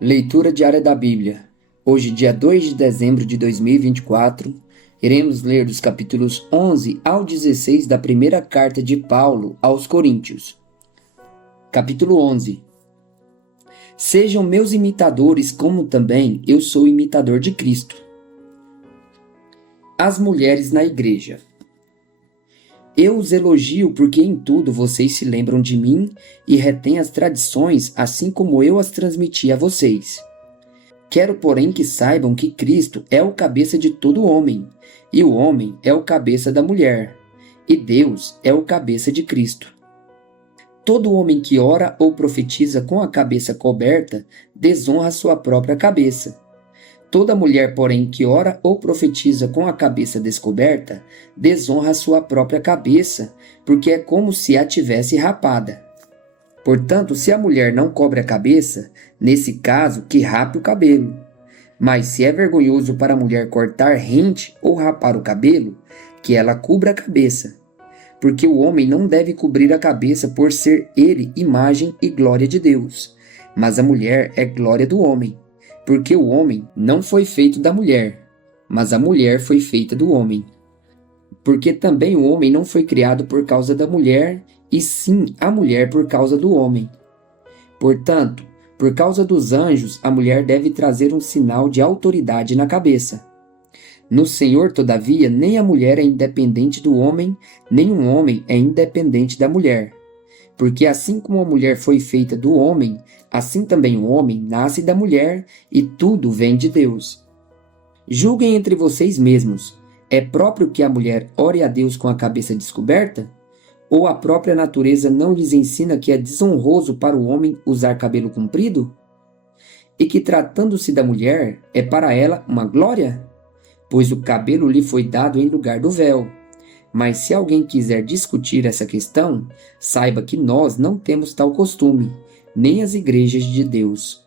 Leitura diária da Bíblia. Hoje, dia 2 de dezembro de 2024, iremos ler dos capítulos 11 ao 16 da primeira carta de Paulo aos Coríntios. Capítulo 11. Sejam meus imitadores, como também eu sou imitador de Cristo. As mulheres na igreja. Eu os elogio porque em tudo vocês se lembram de mim e retêm as tradições assim como eu as transmiti a vocês. Quero, porém, que saibam que Cristo é o cabeça de todo homem, e o homem é o cabeça da mulher, e Deus é o cabeça de Cristo. Todo homem que ora ou profetiza com a cabeça coberta desonra sua própria cabeça. Toda mulher, porém, que ora ou profetiza com a cabeça descoberta, desonra sua própria cabeça, porque é como se a tivesse rapada. Portanto, se a mulher não cobre a cabeça, nesse caso, que rape o cabelo. Mas se é vergonhoso para a mulher cortar rente ou rapar o cabelo, que ela cubra a cabeça. Porque o homem não deve cobrir a cabeça por ser ele imagem e glória de Deus, mas a mulher é glória do homem. Porque o homem não foi feito da mulher, mas a mulher foi feita do homem. Porque também o homem não foi criado por causa da mulher, e sim a mulher por causa do homem. Portanto, por causa dos anjos, a mulher deve trazer um sinal de autoridade na cabeça. No Senhor, todavia, nem a mulher é independente do homem, nem um homem é independente da mulher. Porque assim como a mulher foi feita do homem, assim também o homem nasce da mulher, e tudo vem de Deus. Julguem entre vocês mesmos: é próprio que a mulher ore a Deus com a cabeça descoberta? Ou a própria natureza não lhes ensina que é desonroso para o homem usar cabelo comprido? E que, tratando-se da mulher, é para ela uma glória? Pois o cabelo lhe foi dado em lugar do véu. Mas se alguém quiser discutir essa questão, saiba que nós não temos tal costume, nem as igrejas de Deus.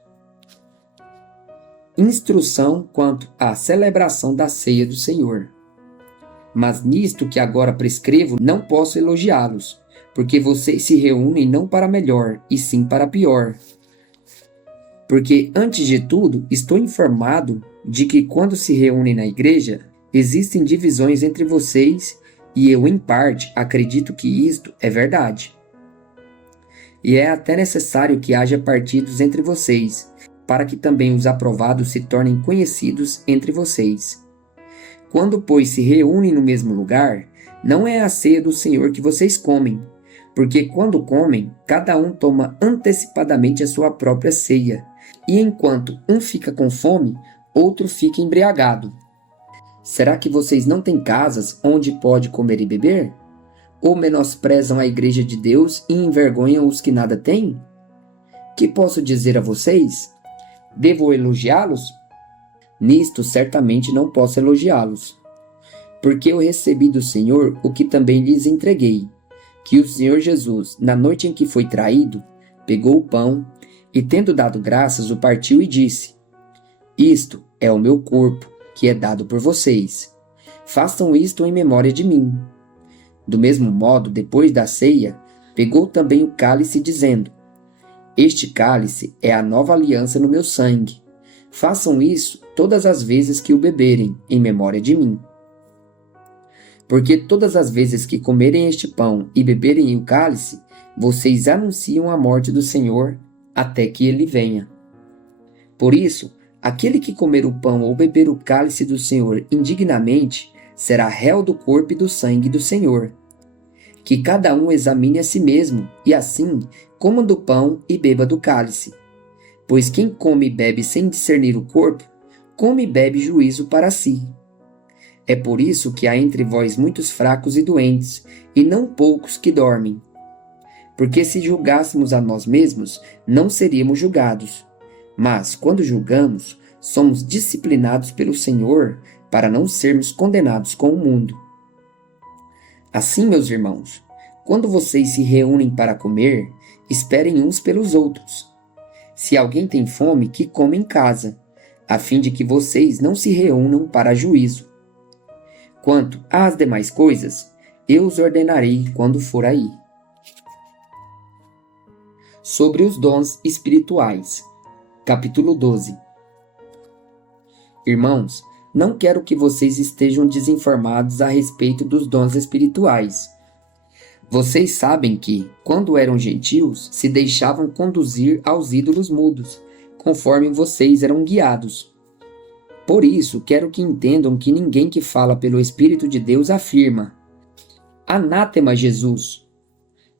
Instrução quanto à celebração da ceia do Senhor. Mas nisto que agora prescrevo, não posso elogiá-los, porque vocês se reúnem não para melhor, e sim para pior. Porque, antes de tudo, estou informado de que quando se reúnem na igreja, existem divisões entre vocês, e eu, em parte, acredito que isto é verdade. E é até necessário que haja partidos entre vocês, para que também os aprovados se tornem conhecidos entre vocês. Quando, pois, se reúnem no mesmo lugar, não é a ceia do Senhor que vocês comem, porque quando comem, cada um toma antecipadamente a sua própria ceia, e enquanto um fica com fome, outro fica embriagado. Será que vocês não têm casas onde pode comer e beber? Ou menosprezam a igreja de Deus e envergonham os que nada têm? Que posso dizer a vocês? Devo elogiá-los? Nisto certamente não posso elogiá-los. Porque eu recebi do Senhor o que também lhes entreguei, que o Senhor Jesus, na noite em que foi traído, pegou o pão e, tendo dado graças, o partiu e disse: Isto é o meu corpo, que é dado por vocês. Façam isto em memória de mim. Do mesmo modo, depois da ceia, pegou também o cálice, dizendo: Este cálice é a nova aliança no meu sangue. Façam isso todas as vezes que o beberem, em memória de mim. Porque todas as vezes que comerem este pão e beberem o cálice, vocês anunciam a morte do Senhor até que ele venha. Por isso, aquele que comer o pão ou beber o cálice do Senhor indignamente será réu do corpo e do sangue do Senhor. Que cada um examine a si mesmo, e assim coma do pão e beba do cálice. Pois quem come e bebe sem discernir o corpo, come e bebe juízo para si. É por isso que há entre vós muitos fracos e doentes, e não poucos que dormem. Porque se julgássemos a nós mesmos, não seríamos julgados. Mas, quando julgamos, somos disciplinados pelo Senhor para não sermos condenados com o mundo. Assim, meus irmãos, quando vocês se reúnem para comer, esperem uns pelos outros. Se alguém tem fome, que coma em casa, a fim de que vocês não se reúnam para juízo. Quanto às demais coisas, eu os ordenarei quando for aí. Sobre os dons espirituais. Capítulo 12. Irmãos, não quero que vocês estejam desinformados a respeito dos dons espirituais. Vocês sabem que, quando eram gentios, se deixavam conduzir aos ídolos mudos, conforme vocês eram guiados. Por isso, quero que entendam que ninguém que fala pelo Espírito de Deus afirma: Anátema Jesus.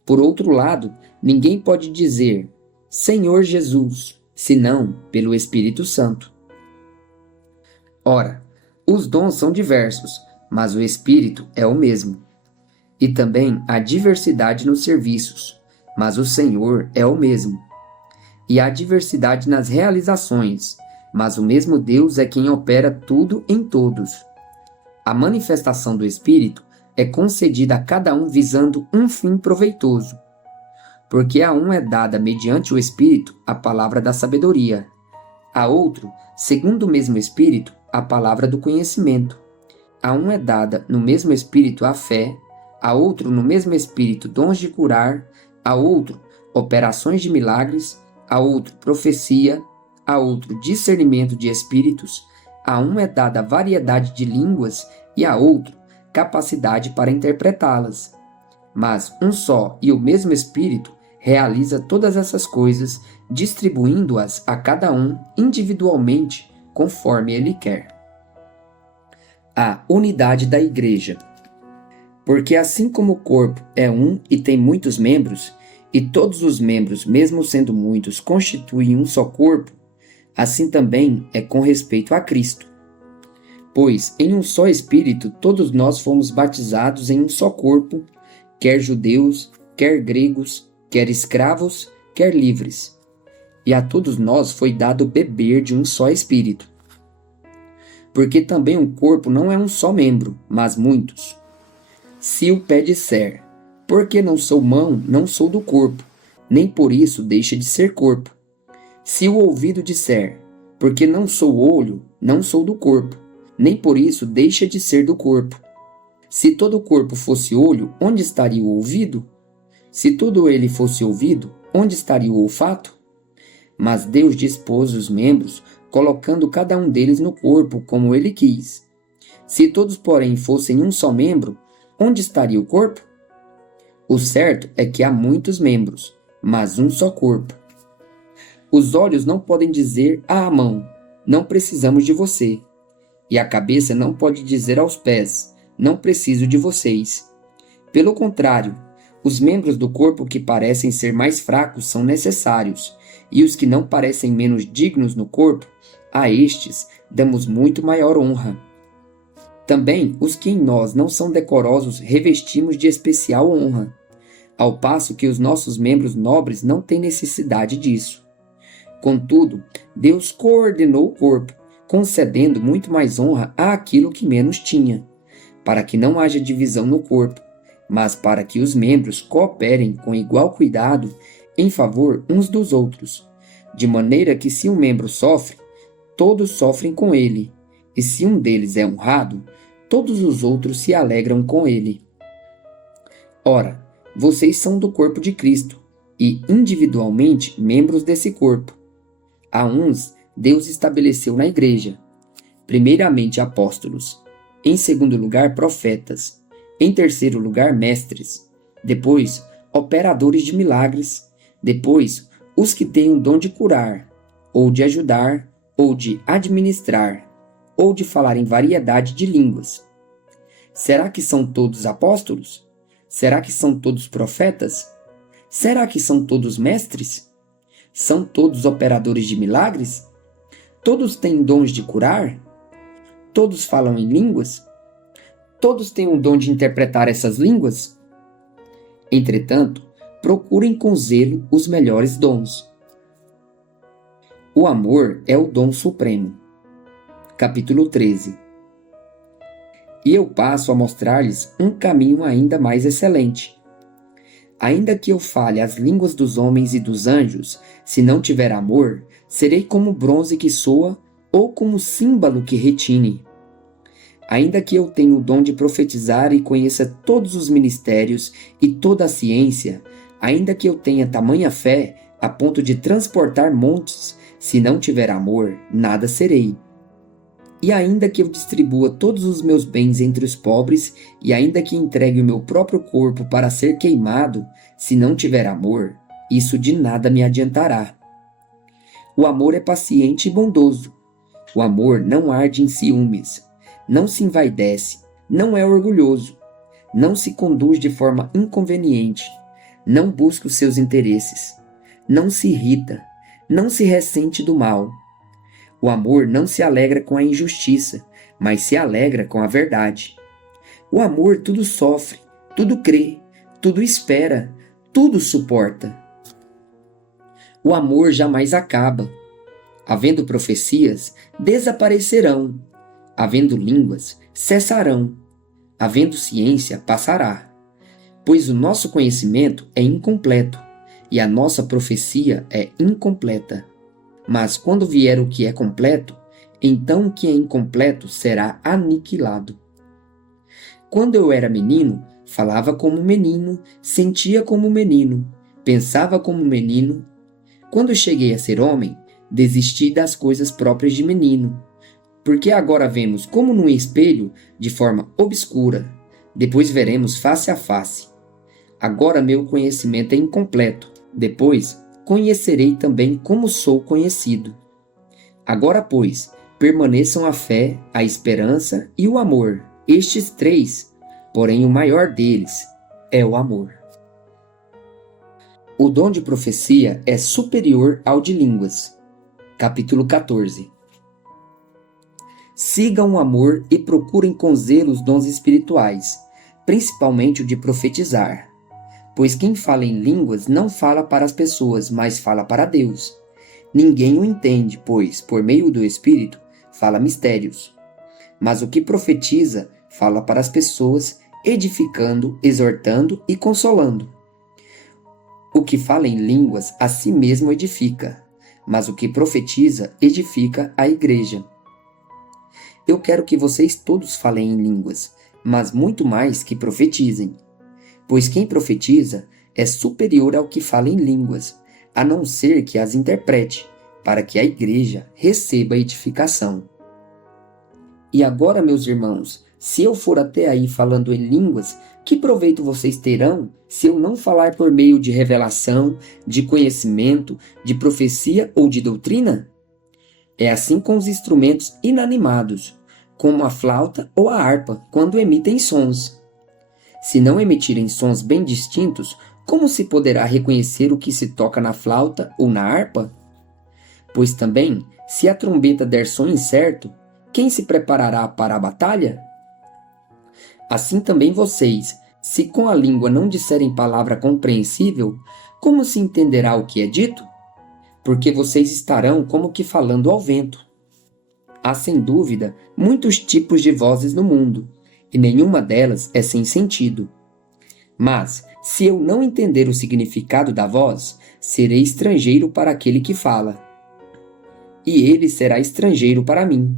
Por outro lado, ninguém pode dizer: Senhor Jesus, senão pelo Espírito Santo. Ora, os dons são diversos, mas o Espírito é o mesmo. E também há diversidade nos serviços, mas o Senhor é o mesmo. E há diversidade nas realizações, mas o mesmo Deus é quem opera tudo em todos. A manifestação do Espírito é concedida a cada um visando um fim proveitoso. Porque a um é dada mediante o Espírito a palavra da sabedoria, a outro, segundo o mesmo Espírito, a palavra do conhecimento. A um é dada no mesmo Espírito a fé, a outro no mesmo Espírito dons de curar, a outro operações de milagres, a outro profecia, a outro discernimento de espíritos, a um é dada variedade de línguas e a outro capacidade para interpretá-las. Mas um só e o mesmo Espírito realiza todas essas coisas, distribuindo-as a cada um individualmente, conforme ele quer. A unidade da Igreja. Porque assim como o corpo é um e tem muitos membros, e todos os membros, mesmo sendo muitos, constituem um só corpo, assim também é com respeito a Cristo. Pois em um só Espírito todos nós fomos batizados em um só corpo, quer judeus, quer gregos, quer escravos, quer livres. E a todos nós foi dado beber de um só Espírito. Porque também um corpo não é um só membro, mas muitos. Se o pé disser, porque não sou mão, não sou do corpo, nem por isso deixa de ser corpo. Se o ouvido disser, porque não sou olho, não sou do corpo, nem por isso deixa de ser do corpo. Se todo o corpo fosse olho, onde estaria o ouvido? Se todo ele fosse ouvido, onde estaria o olfato? Mas Deus dispôs os membros, colocando cada um deles no corpo, como ele quis. Se todos, porém, fossem um só membro, onde estaria o corpo? O certo é que há muitos membros, mas um só corpo. Os olhos não podem dizer à mão, não precisamos de você. E a cabeça não pode dizer aos pés, não preciso de vocês. Pelo contrário, os membros do corpo que parecem ser mais fracos são necessários, e os que não parecem menos dignos no corpo, a estes damos muito maior honra. Também os que em nós não são decorosos revestimos de especial honra, ao passo que os nossos membros nobres não têm necessidade disso. Contudo, Deus coordenou o corpo, concedendo muito mais honra àquilo que menos tinha, para que não haja divisão no corpo, mas para que os membros cooperem com igual cuidado em favor uns dos outros, de maneira que se um membro sofre, todos sofrem com ele, e se um deles é honrado, todos os outros se alegram com ele. Ora, vocês são do corpo de Cristo, e individualmente membros desse corpo. A uns Deus estabeleceu na igreja, primeiramente apóstolos, em segundo lugar profetas, em terceiro lugar mestres, depois operadores de milagres, depois os que têm o dom de curar, ou de ajudar, ou de administrar, ou de falar em variedade de línguas. Será que são todos apóstolos? Será que são todos profetas? Será que são todos mestres? São todos operadores de milagres? Todos têm dons de curar? Todos falam em línguas? Todos têm o dom de interpretar essas línguas? Entretanto, procurem com zelo os melhores dons. O amor é o dom supremo. Capítulo 13. E eu passo a mostrar-lhes um caminho ainda mais excelente. Ainda que eu fale as línguas dos homens e dos anjos, se não tiver amor, serei como bronze que soa ou como símbolo que retine. Ainda que eu tenha o dom de profetizar e conheça todos os ministérios e toda a ciência, ainda que eu tenha tamanha fé a ponto de transportar montes, Se não tiver amor, nada serei. E ainda que eu distribua todos os meus bens entre os pobres, e ainda que entregue o meu próprio corpo para ser queimado, se não tiver amor, isso de nada me adiantará. O amor é paciente e bondoso. O amor não arde em ciúmes, não se envaidece, não é orgulhoso, não se conduz de forma inconveniente, não busca os seus interesses, não se irrita, não se ressente do mal. O amor não se alegra com a injustiça, mas se alegra com a verdade. O amor tudo sofre, tudo crê, tudo espera, tudo suporta. O amor jamais acaba. Havendo profecias, desaparecerão. Havendo línguas, cessarão. Havendo ciência, passará. Pois o nosso conhecimento é incompleto, e a nossa profecia é incompleta. Mas quando vier o que é completo, então o que é incompleto será aniquilado. Quando eu era menino, falava como menino, sentia como menino, pensava como menino. Quando cheguei a ser homem, desisti das coisas próprias de menino, porque agora vemos como num espelho, de forma obscura, depois veremos face a face. Agora meu conhecimento é incompleto, depois conhecerei também como sou conhecido. Agora, pois, permaneçam a fé, a esperança e o amor, estes três, porém o maior deles é o amor. O dom de profecia é superior ao de línguas. Capítulo 14. Sigam o amor e procurem com zelo os dons espirituais, principalmente o de profetizar. Pois quem fala em línguas não fala para as pessoas, mas fala para Deus. Ninguém o entende, pois, por meio do Espírito, fala mistérios. Mas o que profetiza, fala para as pessoas, edificando, exortando e consolando. O que fala em línguas, a si mesmo edifica, mas o que profetiza, edifica a igreja. Eu quero que vocês todos falem em línguas, mas muito mais que profetizem. Pois quem profetiza é superior ao que fala em línguas, a não ser que as interprete, para que a igreja receba edificação. E agora, meus irmãos, se eu for até aí falando em línguas, que proveito vocês terão se eu não falar por meio de revelação, de conhecimento, de profecia ou de doutrina? É assim com os instrumentos inanimados, como a flauta ou a harpa, quando emitem sons. Se não emitirem sons bem distintos, como se poderá reconhecer o que se toca na flauta ou na harpa? Pois também, se a trombeta der som incerto, quem se preparará para a batalha? Assim também vocês, se com a língua não disserem palavra compreensível, como se entenderá o que é dito? Porque vocês estarão como que falando ao vento. Há sem dúvida muitos tipos de vozes no mundo, e nenhuma delas é sem sentido. Mas, se eu não entender o significado da voz, serei estrangeiro para aquele que fala, e ele será estrangeiro para mim.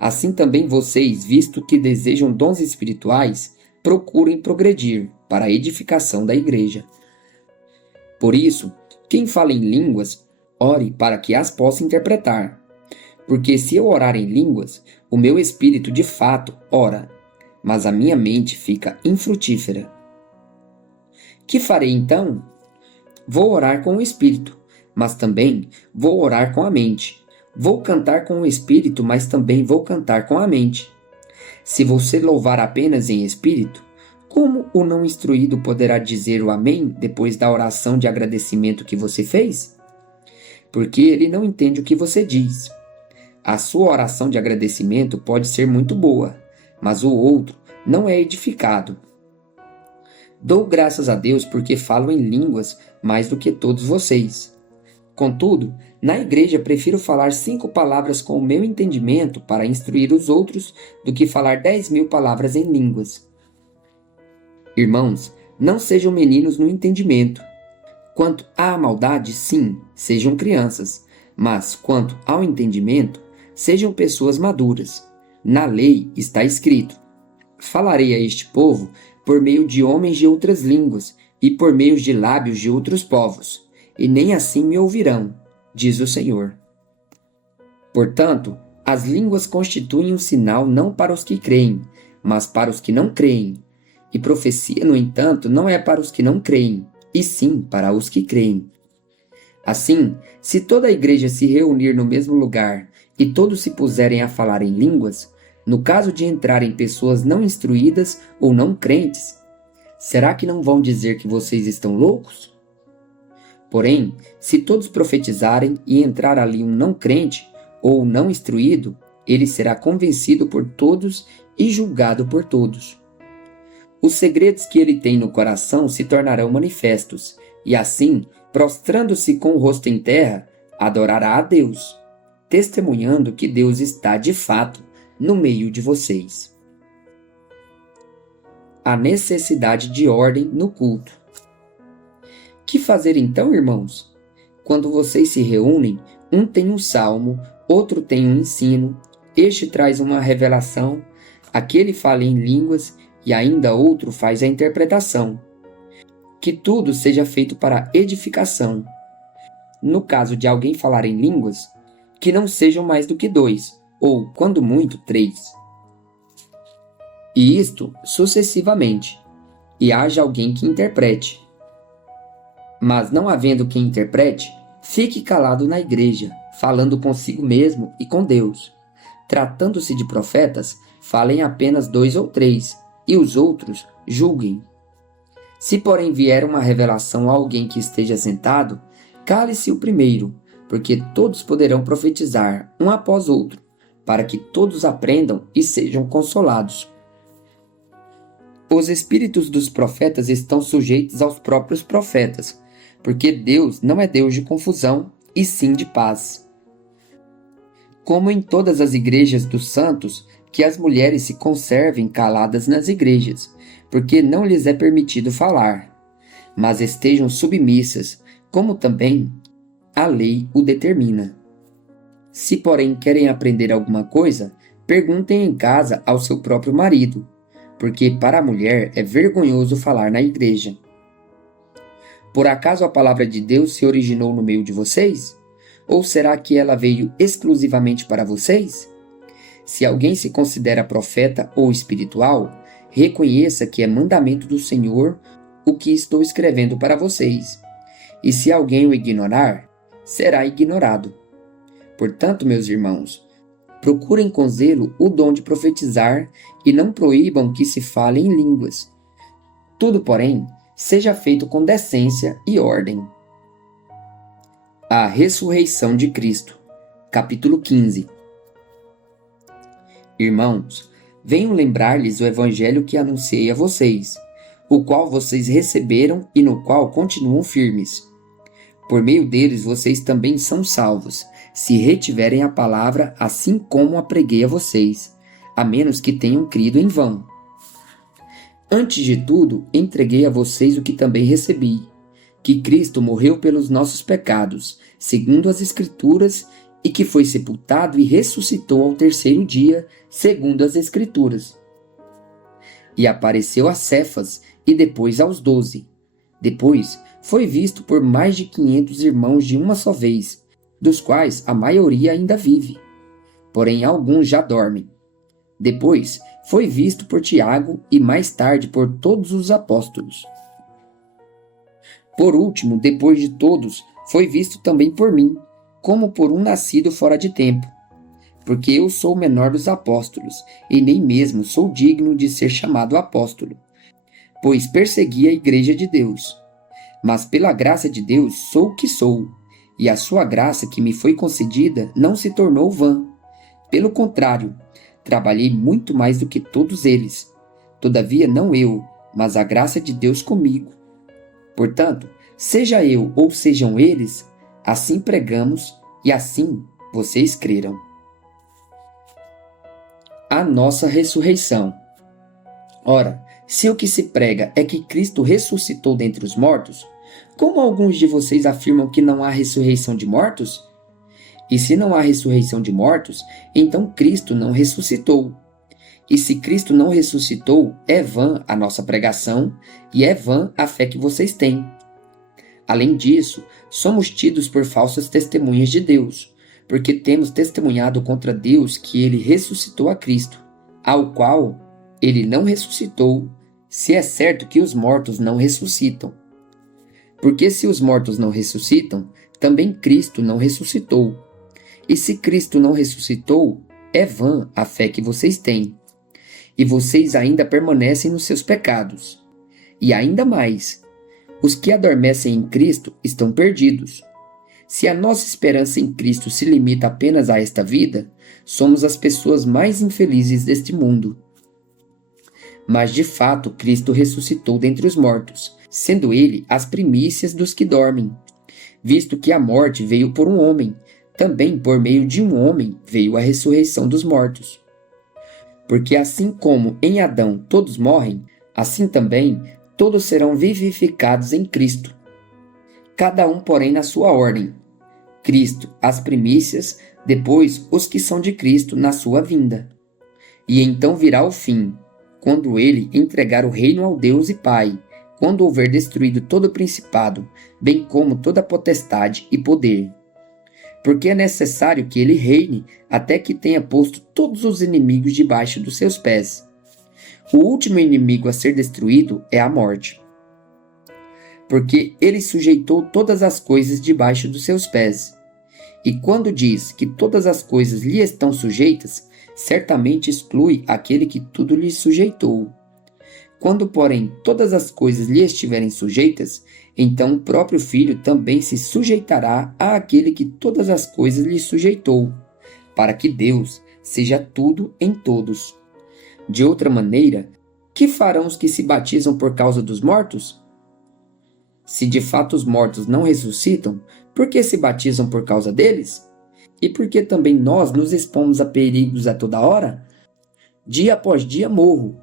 Assim também vocês, visto que desejam dons espirituais, procurem progredir para a edificação da igreja. Por isso, quem fala em línguas, ore para que as possa interpretar. Porque se eu orar em línguas, o meu espírito de fato ora, mas a minha mente fica infrutífera. Que farei então? Vou orar com o espírito, mas também vou orar com a mente. Vou cantar com o espírito, mas também vou cantar com a mente. Se você louvar apenas em espírito, como o não instruído poderá dizer o amém depois da oração de agradecimento que você fez? Porque ele não entende o que você diz. A sua oração de agradecimento pode ser muito boa, mas o outro não é edificado. Dou graças a Deus porque falo em línguas mais do que todos vocês. Contudo, na igreja prefiro falar 5 palavras com o meu entendimento para instruir os outros do que falar 10.000 palavras em línguas. Irmãos, não sejam meninos no entendimento. Quanto à maldade, sim, sejam crianças, mas quanto ao entendimento, sejam pessoas maduras. Na lei está escrito: falarei a este povo por meio de homens de outras línguas e por meio de lábios de outros povos, e nem assim me ouvirão, diz o Senhor. Portanto, as línguas constituem um sinal não para os que creem, mas para os que não creem. E profecia, no entanto, não é para os que não creem, e sim para os que creem. Assim, se toda a igreja se reunir no mesmo lugar e todos se puserem a falar em línguas, no caso de entrarem pessoas não instruídas ou não crentes, será que não vão dizer que vocês estão loucos? Porém, se todos profetizarem e entrar ali um não crente ou não instruído, ele será convencido por todos e julgado por todos. Os segredos que ele tem no coração se tornarão manifestos, e assim, prostrando-se com o rosto em terra, adorará a Deus, testemunhando que Deus está de fato no meio de vocês. A necessidade de ordem no culto. Que fazer então, irmãos? Quando vocês se reúnem, um tem um salmo, outro tem um ensino, este traz uma revelação, aquele fala em línguas e ainda outro faz a interpretação. Que tudo seja feito para edificação. No caso de alguém falar em línguas, que não sejam mais do que 2, ou, quando muito, 3. E isto sucessivamente, e haja alguém que interprete. Mas não havendo quem interprete, fique calado na igreja, falando consigo mesmo e com Deus. Tratando-se de profetas, falem apenas 2 ou 3, e os outros julguem. Se, porém, vier uma revelação a alguém que esteja sentado, cale-se o primeiro, porque todos poderão profetizar, um após outro, para que todos aprendam e sejam consolados. Os espíritos dos profetas estão sujeitos aos próprios profetas, porque Deus não é Deus de confusão, e sim de paz. Como em todas as igrejas dos santos, que as mulheres se conservem caladas nas igrejas, porque não lhes é permitido falar, mas estejam submissas, como também a lei o determina. Se, porém, querem aprender alguma coisa, perguntem em casa ao seu próprio marido, porque para a mulher é vergonhoso falar na igreja. Por acaso a palavra de Deus se originou no meio de vocês? Ou será que ela veio exclusivamente para vocês? Se alguém se considera profeta ou espiritual, reconheça que é mandamento do Senhor o que estou escrevendo para vocês. E se alguém o ignorar, será ignorado. Portanto, meus irmãos, procurem com zelo o dom de profetizar e não proíbam que se fale em línguas. Tudo, porém, seja feito com decência e ordem. A ressurreição de Cristo. Capítulo 15. Irmãos, venho lembrar-lhes o evangelho que anunciei a vocês, o qual vocês receberam e no qual continuam firmes. Por meio deles vocês também são salvos, se retiverem a palavra assim como a preguei a vocês, a menos que tenham crido em vão. Antes de tudo, entreguei a vocês o que também recebi, que Cristo morreu pelos nossos pecados, segundo as Escrituras, e que foi sepultado e ressuscitou ao terceiro dia, segundo as Escrituras. E apareceu a Cefas e depois aos 12. Depois foi visto por mais de 500 irmãos de uma só vez, dos quais a maioria ainda vive, porém alguns já dormem. Depois foi visto por Tiago e mais tarde por todos os apóstolos. Por último, depois de todos, foi visto também por mim, como por um nascido fora de tempo, porque eu sou o menor dos apóstolos, e nem mesmo sou digno de ser chamado apóstolo, pois persegui a igreja de Deus. Mas pela graça de Deus sou o que sou, e a sua graça que me foi concedida não se tornou vã. Pelo contrário, trabalhei muito mais do que todos eles. Todavia não eu, mas a graça de Deus comigo. Portanto, seja eu ou sejam eles, assim pregamos e assim vocês creram. A nossa ressurreição. Ora, se o que se prega é que Cristo ressuscitou dentre os mortos, como alguns de vocês afirmam que não há ressurreição de mortos? E se não há ressurreição de mortos, então Cristo não ressuscitou. E se Cristo não ressuscitou, é vã a nossa pregação e é vã a fé que vocês têm. Além disso, somos tidos por falsas testemunhas de Deus, porque temos testemunhado contra Deus que ele ressuscitou a Cristo, ao qual ele não ressuscitou, se é certo que os mortos não ressuscitam. Porque se os mortos não ressuscitam, também Cristo não ressuscitou. E se Cristo não ressuscitou, é vã a fé que vocês têm. E vocês ainda permanecem nos seus pecados. E ainda mais, os que adormecem em Cristo estão perdidos. Se a nossa esperança em Cristo se limita apenas a esta vida, somos as pessoas mais infelizes deste mundo. Mas de fato Cristo ressuscitou dentre os mortos, sendo ele as primícias dos que dormem. Visto que a morte veio por um homem, também por meio de um homem veio a ressurreição dos mortos. Porque assim como em Adão todos morrem, assim também todos serão vivificados em Cristo. Cada um, porém, na sua ordem. Cristo, as primícias, depois os que são de Cristo na sua vinda. E então virá o fim, quando ele entregar o reino ao Deus e Pai, quando houver destruído todo o principado, bem como toda potestade e poder. Porque é necessário que ele reine até que tenha posto todos os inimigos debaixo dos seus pés. O último inimigo a ser destruído é a morte. Porque ele sujeitou todas as coisas debaixo dos seus pés. E quando diz que todas as coisas lhe estão sujeitas, certamente exclui aquele que tudo lhe sujeitou. Quando, porém, todas as coisas lhe estiverem sujeitas, então o próprio Filho também se sujeitará àquele que todas as coisas lhe sujeitou, para que Deus seja tudo em todos. De outra maneira, que farão os que se batizam por causa dos mortos? Se de fato os mortos não ressuscitam, por que se batizam por causa deles? E por que também nós nos expomos a perigos a toda hora? Dia após dia morro.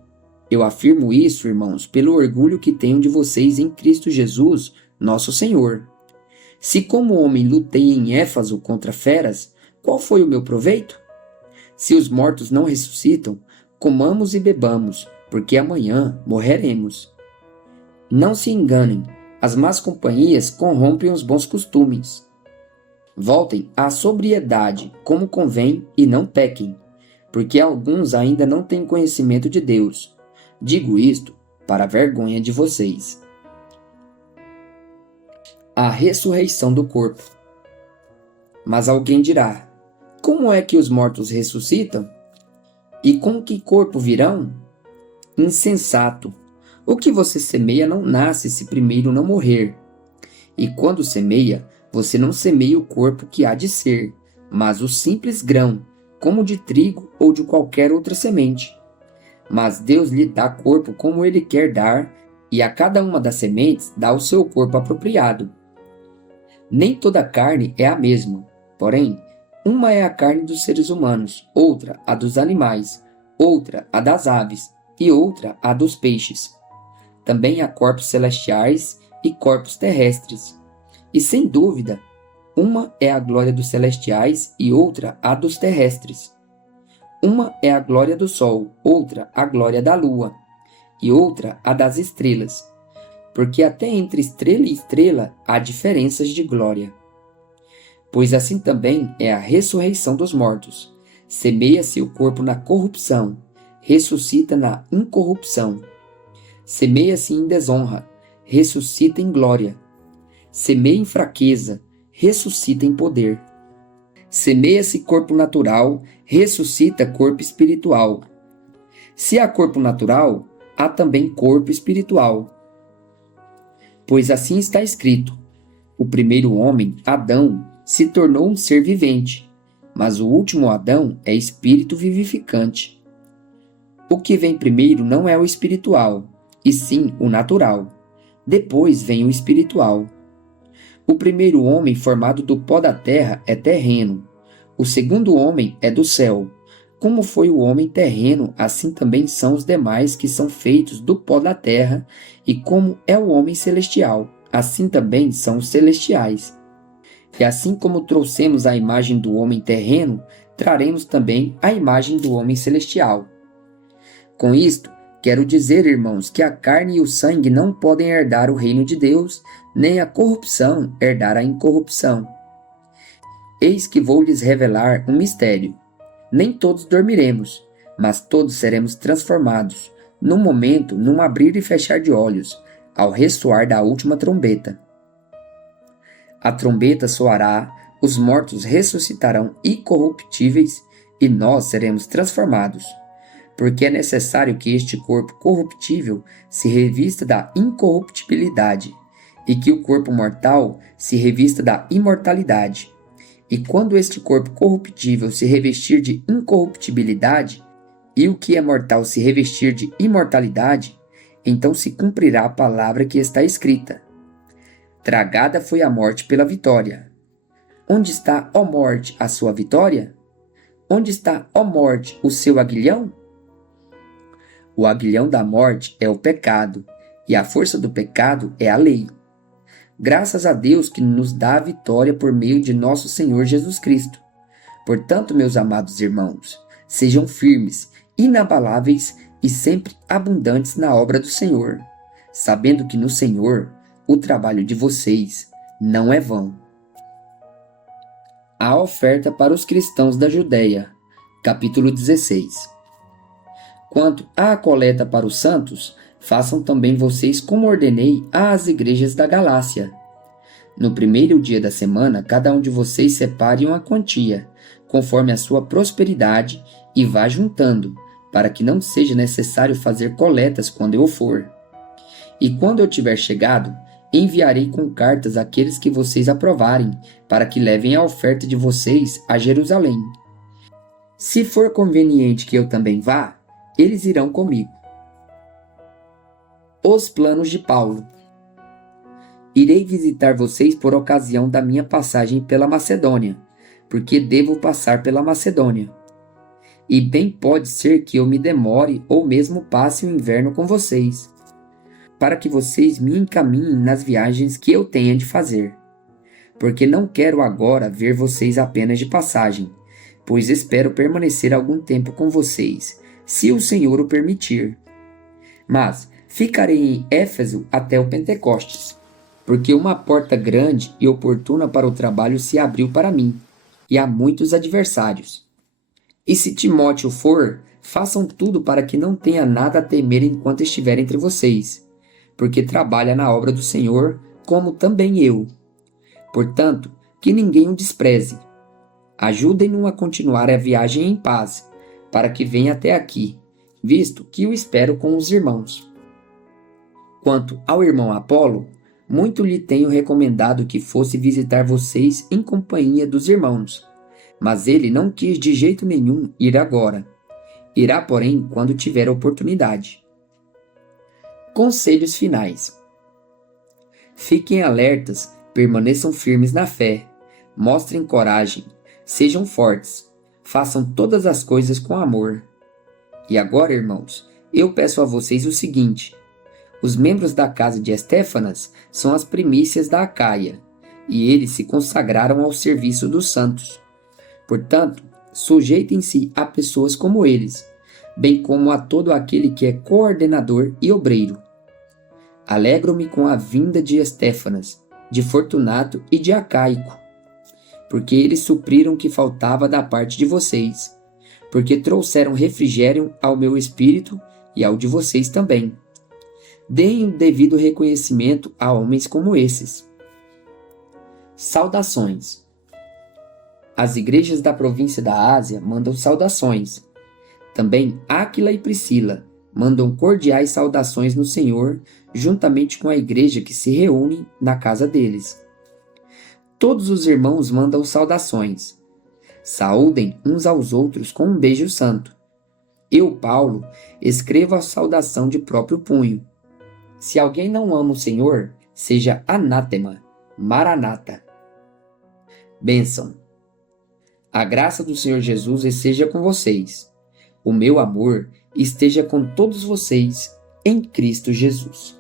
Eu afirmo isso, irmãos, pelo orgulho que tenho de vocês em Cristo Jesus, nosso Senhor. Se como homem lutei em Éfaso contra feras, qual foi o meu proveito? Se os mortos não ressuscitam, comamos e bebamos, porque amanhã morreremos. Não se enganem, as más companhias corrompem os bons costumes. Voltem à sobriedade, como convém, e não pequem, porque alguns ainda não têm conhecimento de Deus. Digo isto para a vergonha de vocês. A ressurreição do corpo. Mas alguém dirá: como é que os mortos ressuscitam? E com que corpo virão? Insensato! O que você semeia não nasce se primeiro não morrer. E quando semeia, você não semeia o corpo que há de ser, mas o simples grão, como de trigo ou de qualquer outra semente. Mas Deus lhe dá corpo como ele quer dar, e a cada uma das sementes dá o seu corpo apropriado. Nem toda carne é a mesma, porém, uma é a carne dos seres humanos, outra a dos animais, outra a das aves, e outra a dos peixes. Também há corpos celestiais e corpos terrestres. E sem dúvida, uma é a glória dos celestiais e outra a dos terrestres. Uma é a glória do sol, outra a glória da lua, e outra a das estrelas, porque até entre estrela e estrela há diferenças de glória. Pois assim também é a ressurreição dos mortos. Semeia-se o corpo na corrupção, ressuscita na incorrupção. Semeia-se em desonra, ressuscita em glória. Semeia em fraqueza, ressuscita em poder. Semeia-se corpo natural, ressuscita corpo espiritual. Se há corpo natural, há também corpo espiritual. Pois assim está escrito: o primeiro homem, Adão, se tornou um ser vivente, mas o último Adão é espírito vivificante. O que vem primeiro não é o espiritual, e sim o natural. Depois vem o espiritual. O primeiro homem formado do pó da terra é terreno. O segundo homem é do céu. Como foi o homem terreno, assim também são os demais que são feitos do pó da terra, e como é o homem celestial, assim também são os celestiais. E assim como trouxemos a imagem do homem terreno, traremos também a imagem do homem celestial. Com isto, quero dizer, irmãos, que a carne e o sangue não podem herdar o reino de Deus, nem a corrupção herdar a incorrupção. Eis que vou lhes revelar um mistério. Nem todos dormiremos, mas todos seremos transformados, num momento, num abrir e fechar de olhos, ao ressoar da última trombeta. A trombeta soará, os mortos ressuscitarão incorruptíveis e nós seremos transformados, porque é necessário que este corpo corruptível se revista da incorruptibilidade e que o corpo mortal se revista da imortalidade. E quando este corpo corruptível se revestir de incorruptibilidade e o que é mortal se revestir de imortalidade, então se cumprirá a palavra que está escrita: tragada foi a morte pela vitória. Onde está, ó morte, a sua vitória? Onde está, ó morte, o seu aguilhão? O aguilhão da morte é o pecado, e a força do pecado é a lei. Graças a Deus que nos dá a vitória por meio de nosso Senhor Jesus Cristo. Portanto, meus amados irmãos, sejam firmes, inabaláveis e sempre abundantes na obra do Senhor, sabendo que no Senhor o trabalho de vocês não é vão. A oferta para os cristãos da Judéia, capítulo 16. Quanto à coleta para os santos, façam também vocês como ordenei às igrejas da Galácia. No primeiro dia da semana, cada um de vocês separe uma quantia, conforme a sua prosperidade, e vá juntando, para que não seja necessário fazer coletas quando eu for. E quando eu tiver chegado, enviarei com cartas aqueles que vocês aprovarem, para que levem a oferta de vocês a Jerusalém. Se for conveniente que eu também vá, eles irão comigo. Os planos de Paulo. Irei visitar vocês por ocasião da minha passagem pela Macedônia, porque devo passar pela Macedônia. E bem pode ser que eu me demore ou mesmo passe o inverno com vocês, para que vocês me encaminhem nas viagens que eu tenha de fazer. Porque não quero agora ver vocês apenas de passagem, pois espero permanecer algum tempo com vocês, se o Senhor o permitir. Mas ficarei em Éfeso até o Pentecostes, porque uma porta grande e oportuna para o trabalho se abriu para mim, e há muitos adversários. E se Timóteo for, façam tudo para que não tenha nada a temer enquanto estiver entre vocês, porque trabalha na obra do Senhor, como também eu. Portanto, que ninguém o despreze. Ajudem-no a continuar a viagem em paz, para que venha até aqui, visto que o espero com os irmãos. Quanto ao irmão Apolo, muito lhe tenho recomendado que fosse visitar vocês em companhia dos irmãos, mas ele não quis de jeito nenhum ir agora. Irá, porém, quando tiver oportunidade. Conselhos finais. Fiquem alertas, permaneçam firmes na fé, mostrem coragem, sejam fortes, façam todas as coisas com amor. E agora, irmãos, eu peço a vocês o seguinte: os membros da casa de Estéfanas são as primícias da Acaia, e eles se consagraram ao serviço dos santos. Portanto, sujeitem-se a pessoas como eles, bem como a todo aquele que é coordenador e obreiro. Alegro-me com a vinda de Estéfanas, de Fortunato e de Acaico, porque eles supriram o que faltava da parte de vocês, porque trouxeram refrigério ao meu espírito e ao de vocês também. Deem o devido reconhecimento a homens como esses. Saudações. As igrejas da província da Ásia mandam saudações. Também Áquila e Priscila mandam cordiais saudações no Senhor, juntamente com a igreja que se reúne na casa deles. Todos os irmãos mandam saudações. Saúdem uns aos outros com um beijo santo. Eu, Paulo, escrevo a saudação de próprio punho. Se alguém não ama o Senhor, seja anátema, maranata. Bênção. A graça do Senhor Jesus esteja com vocês. O meu amor esteja com todos vocês em Cristo Jesus.